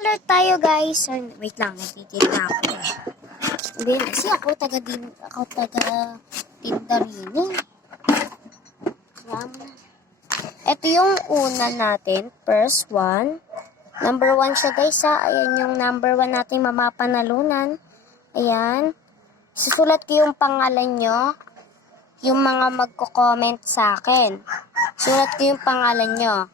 Alert tayo guys. Wait lang, nagtitin na ako eh. Hindi, kasi ako taga-tinda rin eh. Ito yung una natin, first one. Number 1 siya guys ha. Ayan yung number 1 natin mamapanalunan. Ayan. Susulat ko yung pangalan nyo. Yung mga magko-comment sa akin. Sulat ko yung pangalan nyo.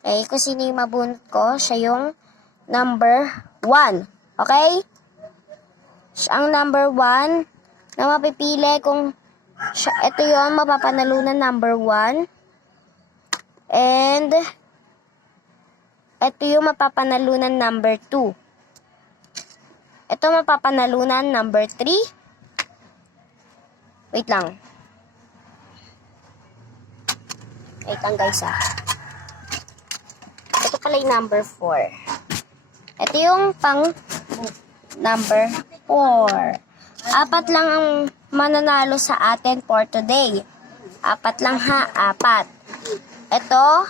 Okay, kung sino yung mabunot ko, siya yung number 1. Okay? Ang number 1 na mapipili kung ito yung mapapanalunan number 1. And ito yung mapapanalunan number 2. Ito mapapanalunan number 3. Wait lang. Wait lang guys ha. Ito pala yung number 4. Ito yung pang number 4. 4 lang ang mananalo sa atin for today. 4 lang ha, 4. Ito.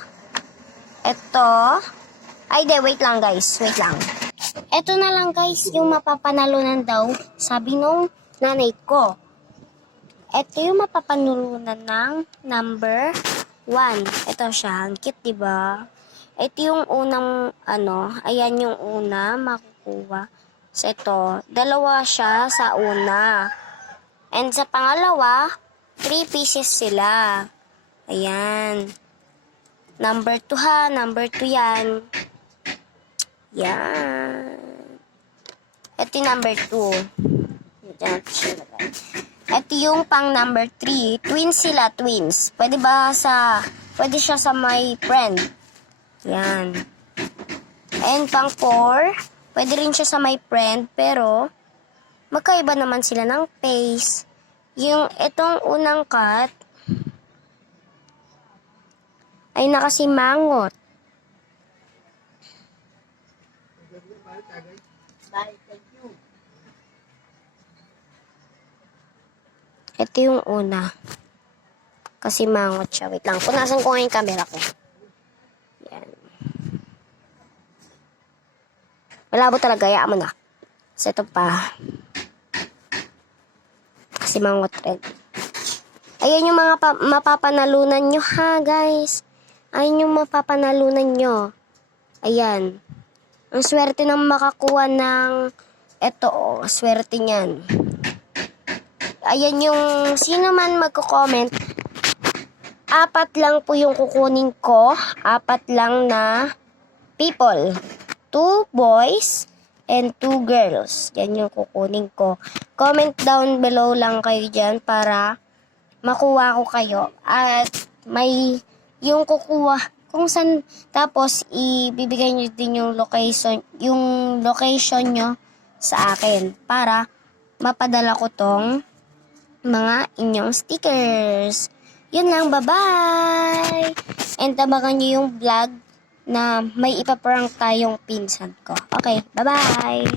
Ay, wait lang guys, wait lang. Ito na lang guys, yung mapapanalunan daw, sabi nung nanay ko. Ito yung mapapanalunan ng number 1. Ito siya, ang cute diba? Ito yung unang, ayan yung una, makukuha. So ito, 2 siya sa una. And sa pangalawa, 3 pieces sila. Ayan. Number 2 ha, number 2 yan. Yan. Ito yung number 2. Ito yung pang number 3. Twins sila, twins. Pwede siya sa my friend. Yan. And pang 4, pwede rin siya sa my friend, pero magkaiba naman sila ng face. Yung itong unang cut ay nakasimangot. Ito yung una. Kasi mangot siya. Wait lang. Punasan ko nga yung camera ko. Yan. Malabo talaga. Yaan mo na. So, ito pa. Kasi mangot red. Ayan yung mga mapapanalunan nyo ha, guys. Ayan yung mapapanalunan nyo. Ayan. Ang swerte ng makakuha ng eto, swerte niyan. Ayan yung sino man magko-comment. 4 lang po yung kukunin ko. 4 lang na people. 2 boys and 2 girls. Yan yung kukunin ko. Comment down below lang kayo dyan para makuha ko kayo. At may yung kukuha kung saan, tapos ibibigay nyo din yung location nyo sa akin para mapadala ko tong mga inyong stickers. Yun lang, bye-bye! And tabagan nyo yung vlog na may ipaprank tayong pinsan ko. Okay, bye-bye!